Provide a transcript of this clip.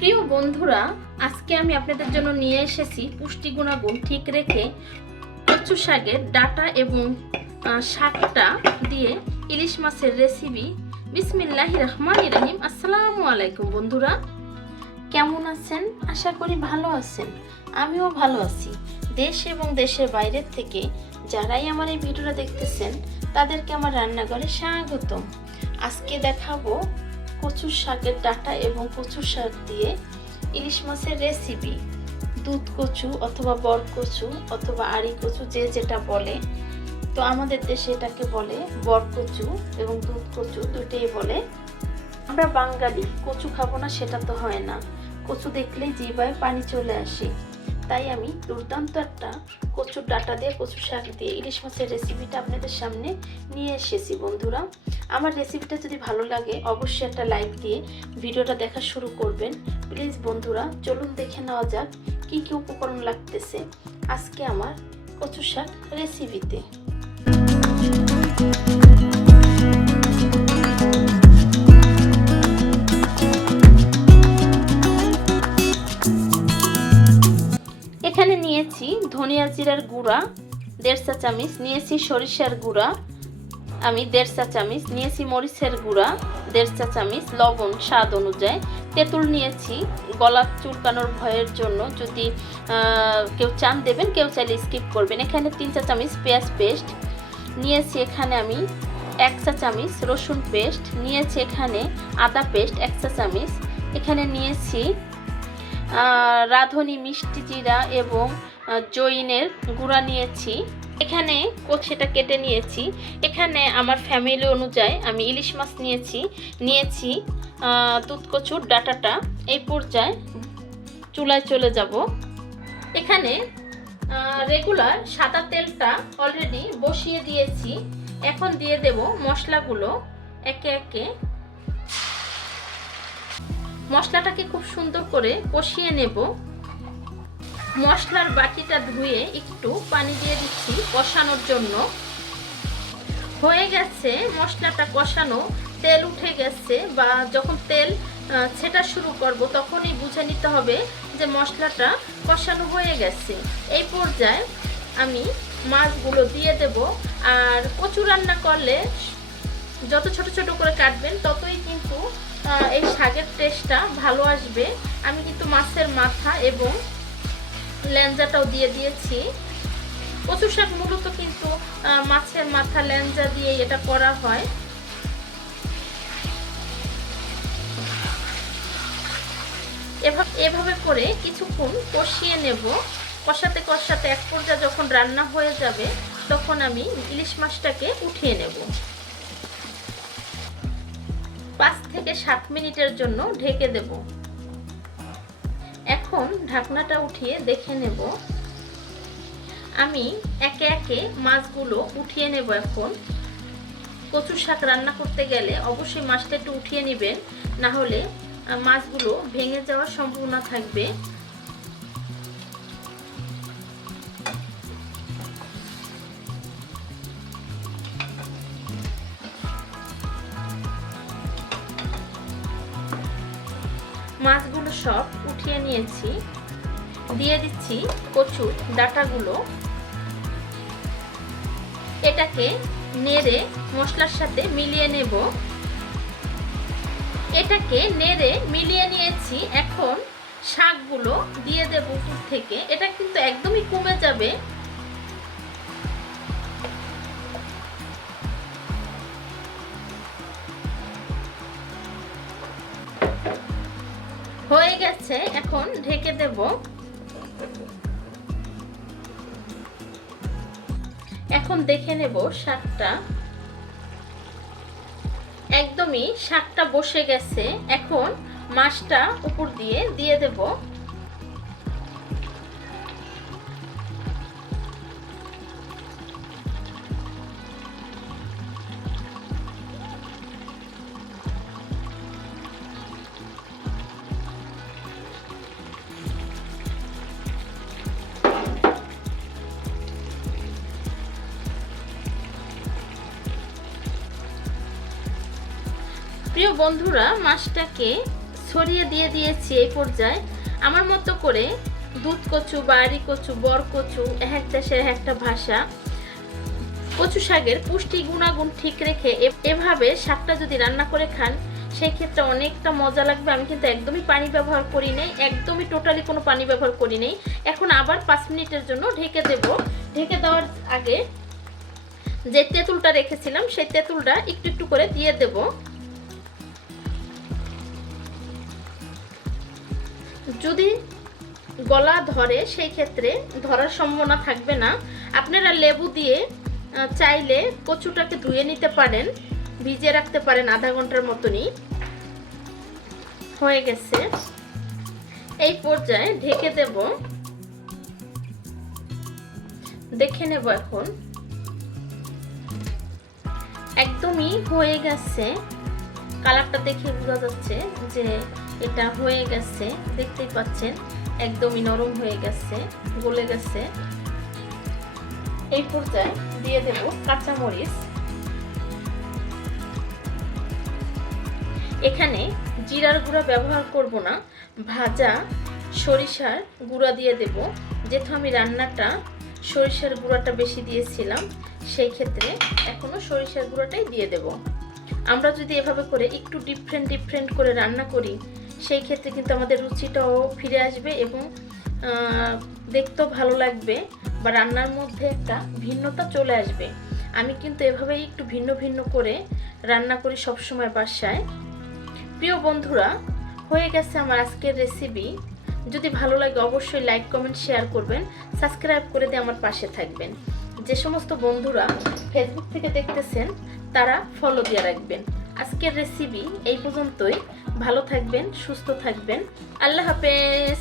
প্রিয় বন্ধুরা, আজকে আমি আপনাদের জন্য নিয়ে এসেছি পুষ্টি গুণাগুণ ঠিক রেখে কচু শাকের ডাটা এবং শাকটা দিয়ে ইলিশ মাছের রেসিপি বিসমিল্লাহ রহমান ইরাহিম আসসালামু আলাইকুম বন্ধুরা। কেমন আছেন? আশা করি ভালো আছেন। আমিও ভালো আছি। দেশ এবং দেশের বাইরের থেকে যারাই আমার এই ভিডিওটা দেখতেছেন, তাদেরকে আমার রান্নাঘরে স্বাগতম। আজকে দেখাবো কচুর শাকের ডাটা এবং কচুর শাক দিয়ে ইলিশ মাছের রেসিপি দুধ কচু অথবা বর কচু অথবা আড়ি কচু, যে যেটা বলে। তো আমাদের দেশে এটাকে বলে বর কচু এবং দুধ কচু দুটোই বলে। আমরা বাঙালি, কচু খাব না সেটা তো হয় না। কচু দেখলেই জিবায় পানি চলে আসে। তাই আমি দুর্দান্ত একটা কচুর ডাটা দিয়ে, কচুর শাক দিয়ে ইলিশ মাছের রেসিপিটা আপনাদের সামনে নিয়ে এসেছি বন্ধুরা। আমার রেসিপিটা যদি ভালো লাগে, অবশ্যই একটা লাইক দিয়ে ভিডিওটা দেখা শুরু করবেন। প্লিজ বন্ধুরা, চলুন দেখে নেওয়া যাক কী কী উপকরণ লাগতেছে আজকে আমার কচু শাক রেসিপিতে জিরার গুঁড়া, দেড় চা চামচ, নিয়েছি সরিষার গুঁড়া, আমি দেড় চা চামচ, নিয়েছি মরিচের গুঁড়া, দেড় চা চামচ, লবণ, স্বাদ অনুযায়ী। তেঁতুল নিয়েছি গলা চুলকানোর ভয়ের জন্য। যদি কেউ চান দেবেন, কেউ চাইলে স্কিপ করবেন। এখানে তিন চা চামচ পেঁয়াজ পেস্ট। নিয়েছি এখানে আমি এক চা চামচ রসুন পেস্ট। নিয়েছি এখানে আদা পেস্ট এক চা চামচ। এখানে নিয়েছি রাঁধুনি মিষ্টি জিরা এবং জৈনের গুঁড়া নিয়েছি। এখানে সেটা কেটে নিয়েছি। এখানে আমার ফ্যামিলি অনুযায়ী আমি ইলিশ মাছ নিয়েছি। নিয়েছি আহ, দুধ কচুর ডাটাটা। এই পর্যায়ে চুলায় চলে যাব। এখানে রেগুলার সাদা তেলটা অলরেডি বসিয়ে দিয়েছি। এখন দিয়ে দেব মশলাগুলো একে একে। মশলাটাকে খুব সুন্দর করে কষিয়ে নেব। মশলার বাটিটা ধুয়ে একটু পানি দিয়ে দিচ্ছি কষানোর জন্য। হয়ে গেছে, মশলাটা কষানো। তেল উঠে গেছে বা যখন তেল ছেটা শুরু করব তখনই বুঝে নিতে হবে যে মশলাটা কষানো হয়ে গেছে। এই পর্যায়ে আমি মাছগুলো দিয়ে দেব আর কচু রান্না করলে যত ছোট ছোট করে কাটবেন ততই কিন্তু এই শাকের টেস্টটা ভালো আসবে। আমি কিন্তু মাছের মাথা এবং ল্যাঞ্জাটাও দিয়ে দিয়েছি। কচু শাক মূলত কিন্তু মাছের মাথা ল্যাঞ্জা দিয়ে এটা করা হয়। এভাবে করে কিছুক্ষণ কষিয়ে নেব। কষাতে কষাতে এক পর্যায়ে যখন রান্না হয়ে যাবে, তখন আমি ইলিশ মাছটাকে উঠিয়ে নেব। পাঁচ থেকে সাত মিনিটের জন্য ঢেকে দেব। এখন ঢাকনাটা উঠিয়ে দেখে নেব। আমি একে একে মাছগুলো উঠিয়ে নেব এখন। কচু শাক রান্না করতে গেলে অবশ্যই মাছটা একটু উঠিয়ে নেবেন না হলে মাছগুলো ভেঙে যাওয়ার সম্ভাবনা থাকবে। মাছগুলো সব উঠিয়ে নিয়েছি। দিয়ে দিচ্ছি কচুর ডাটাগুলো। এটাকে নেড়ে মশলার সাথে মিলিয়ে নেব। এটাকে নেড়ে মিলিয়ে নিয়েছি এখন শাকগুলো দিয়ে দেব উপর থেকে। এটা কিন্তু একদমই কমে যাবে। গেছে, এখন ঢেকে দেব। এখন দেখে নেব শাকটা একদমই শাকটা বসে গেছে, এখন মাছটা উপর দিয়ে দিয়ে দেব। প্রিয় বন্ধুরা, মাছটাকে ছড়িয়ে দিয়ে দিয়েছি এই পর্যায়ে। আমার মতো করে দুধ কচু বাড়ি কচু, বর কচু, এক এক দেশের এক একটা ভাষা, কচু শাকের পুষ্টি গুণাগুণ ঠিক রেখে এভাবে শাকটা যদি রান্না করে খান, সেই ক্ষেত্রে অনেকটা মজা লাগবে। আমি কিন্তু একদমই পানি ব্যবহার করি নাই, একদমই টোটালি কোনো পানি ব্যবহার করি নাই। এখন আবার পাঁচ মিনিটের জন্য ঢেকে দেব। ঢেকে দেওয়ার আগে যে তেঁতুলটা রেখেছিলাম, সেই তেঁতুলটা একটু একটু করে দিয়ে দেব। যদি গলা ধরে, সেই ক্ষেত্রে ধরার সম্ভাবনা থাকবে না। আপনারা লেবু দিয়ে চাইলে কচুটাকে ধুয়ে নিতে পারেন, ভিজিয়ে রাখতে পারেন আধা ঘণ্টার মতনই। হয়ে গেছে। এই পর্যায়ে ঢেকে দেব। দেখে নেব এখন। একদমই হয়ে গেছে। কালারটা দেখে বোঝা যাচ্ছে যে এটা হয়ে গেছে, দেখতেই পাচ্ছেন, একদমই নরম হয়ে গেছে, গলে গেছে। এই পর্যায়ে দিয়ে দেব কাঁচামরিচ। এখানে জিরার গুঁড়া ব্যবহার করব না, ভাজা সরিষার গুঁড়া দিয়ে দেব। যেহেতু আমি রান্নাটা সরিষার গুঁড়াটা বেশি দিয়েছিলাম, সেই ক্ষেত্রে এখনও সরিষার গুঁড়াটাই দিয়ে দেব। আমরা যদি এভাবে করে একটু ডিফারেন্ট ডিফারেন্ট করে রান্না করি সেই ক্ষেত্রে কিন্তু আমাদের রুচিটাও ফিরে আসবে এবং দেখতেও ভালো লাগবে বা রান্নার মধ্যে একটা ভিন্নতা চলে আসবে। আমি কিন্তু এভাবেই একটু ভিন্ন ভিন্ন করে রান্না করি সবসময় বাসায়। প্রিয় বন্ধুরা, হয়ে গেছে আমার আজকের রেসিপি যদি ভালো লাগে অবশ্যই লাইক কমেন্ট শেয়ার করবেন সাবস্ক্রাইব করে দিয়ে আমার পাশে থাকবেন। যে সমস্ত বন্ধুরা ফেসবুক থেকে দেখতেছেন, তারা ফলো দিয়ে রাখবেন। আজকের রেসিপি এই পর্যন্তই। ভালো থাকবেন সুস্থ থাকবেন। আল্লাহ হাফেজ।